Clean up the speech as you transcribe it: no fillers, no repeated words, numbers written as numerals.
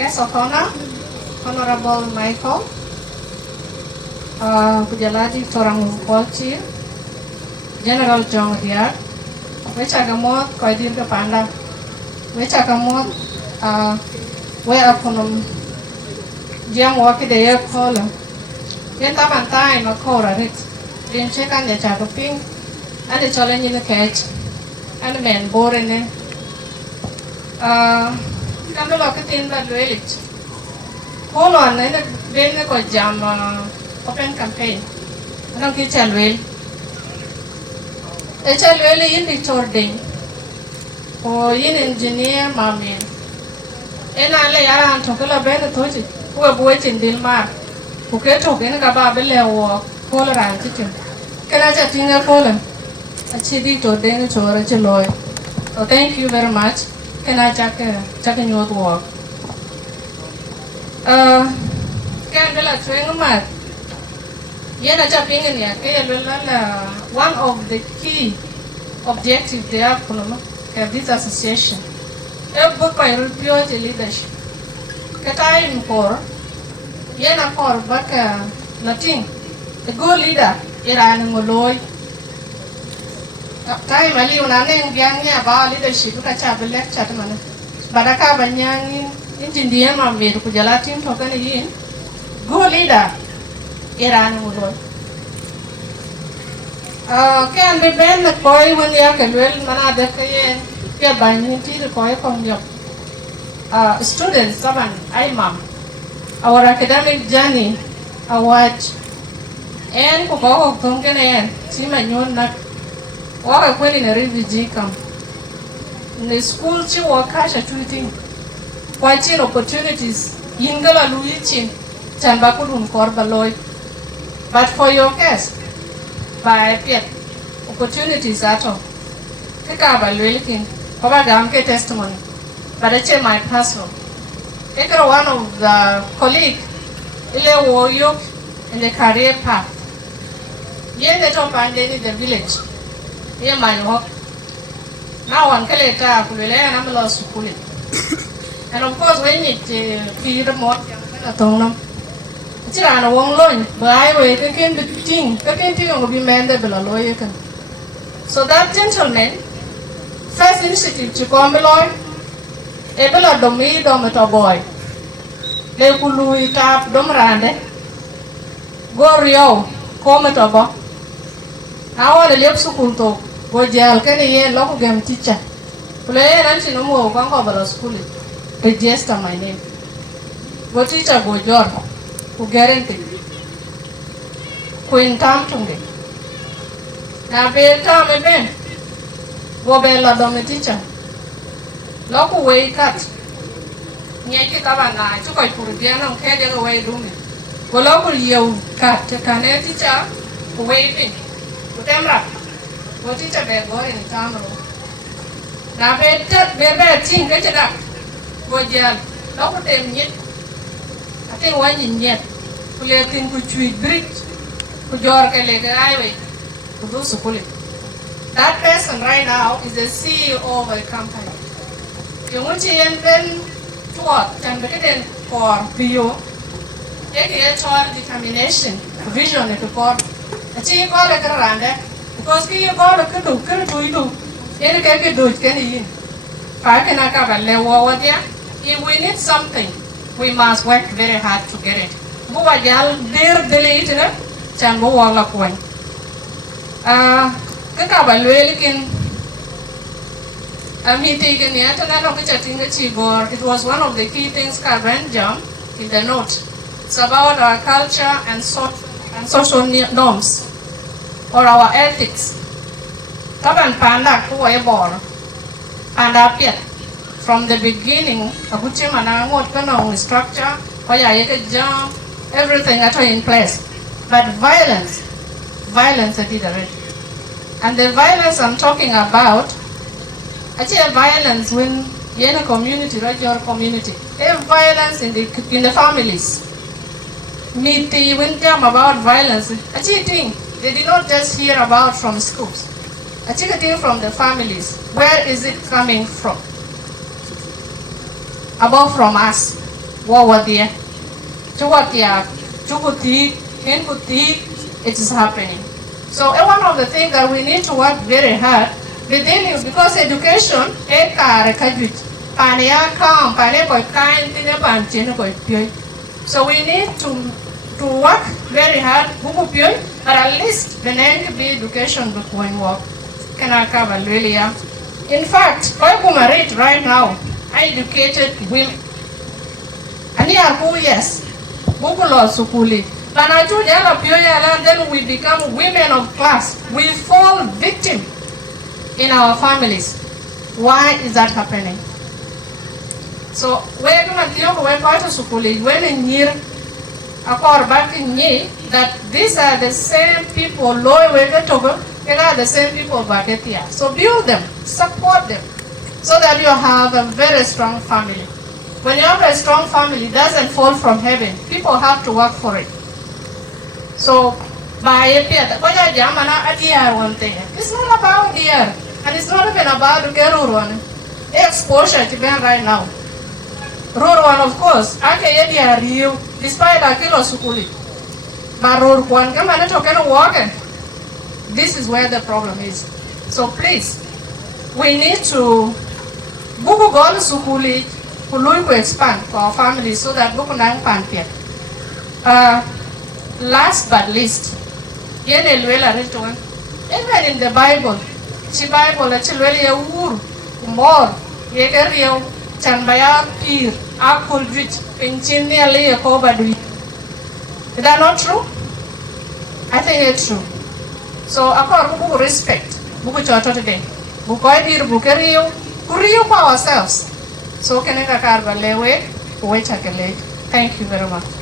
Guest of honor, Honorable Michael, Kujaladi Torang Polchi, General John Diar, Wechagamot, Koidir Panda, Wechagamot, where Apunum, Jam Waki the Air Cola, Yentaman time a Cora Rit, Rin check on the Chakoping, and the challenge in the catch, and the men boring it. Come look at in that village. Hold on, then the go jam open campaign. I don't get Chalwell. A Chalwell in the Tording or in engineer Mammy. And I lay around to Kula Benatoji, who are waiting Dilmar, who get to Genagababele or Cola and Chicken. Can I just think a column? A chidi to Danish or a Chiloy. So thank you very much. Can I check in your work? Can I train mat? Yena chopping in here, one of the key objectives they have of this association. A book by pure leadership. Katay for Yena for but nothing. The good leader, Iran Moloy. Time I live on young about leadership, catch up a lecture. But I have a young Indian made Kujalatin token again. Good leader, Iran Mudon. Can be banned the boy when you can well manada kayen, get by Ninti the boy from your students, Saban, Imam. Our academic journey, a watch, and Kubo Tonkin and Siman. What when in a refugee camp. In the school, she will cash a treating. Watching opportunities, Yingala Luichin, Chambakudun Korbaloy. But for your case, by Piet, opportunities at all. Take up a looking, Obagamke testimony. But I check my personal. Take one of the colleague, Ile Woyok, in the career path. Yen the top and the village. Here my work. Now one caleta will learn a lot of school. And of course, when it feed the more at home, it's a long line, but I will take the thing, will be mended below you can. So that gentleman, first initiative to come below, able at the me, dometer boy. They could Louis tap, domrande, go Rio, come at a now I live school talk. Go jail, can you local game teacher? Play and no more, one over school. Register my name. Go teacher, go job. Who guarantee? Queen Tamtunge. Now, be time again. Go bella dom teacher. Local way cut. Yaki Tabana, I took a Puridian carrying away rooming. Go local you cut, can a teacher waiting. To them up. Go teacher be going in town. Now be thing get it up. Go jail. Look them yet. I think one in yet. Who let him to chew bridge. Who York a leg highway. To do so pull it. That person right now is the CEO of a company. You want to then to what can be written for PO. Take a determination, vision to court. A chief call it around. Because you got a canoe, can do. Any can do it, can you? I cannot have a level over there. If we need something, we must work very hard to get it. Who are y'all there deleted? Chambo Walla Point. Kakabalwelkin. He taken the internet of which I think it was one of the key things Karen Jam in the note. It's about our culture and social norms. Or our ethics. Taban Panda Kuwaibor and Apiat. From the beginning, Abuchimana, what kind of structure, jam, everything at in place. But violence I did already. And the violence I'm talking about, actually violence when in a community, right, your community. Violence in the families. Meet the when them about violence. Actually thing. They did not just hear about from schools. I take a thing from the families. Where is it coming from? Above from us. Wawadia, Chuatia, Chukuti, Hinkuti, it is happening. So one of the things that we need to work very hard within you, because education, so we need to work very hard, but at least the name to be education when work can cover really. In fact, right now, educated women. And here, yes, Sukuli. And then we become women of class. We fall victim in our families. Why is that happening? So we're going to Sukuli when in year that these are the same people they are the same people back here. So build them, support them, so that you have a very strong family. When you have a strong family, it doesn't fall from heaven. People have to work for it. So by a one thing. It's not about dear, and it's not even about the girl exposure to them right now. Rural one, of course, real, despite a kilo sukuli. But rural one, come and talk walk. This is where the problem is. So please, we need to Google go sukuli to expand for our families so that Google nang panpia. Last but least, even in the Bible, more Chanbayar Pir, Akul Vich, Pinchinia Kobadwi. Is that not true? I think it's true. So, according to respect, Buku Choto today, Bukoidir Bukerio, Kurio for ourselves. So, can I lewe, thank you very much.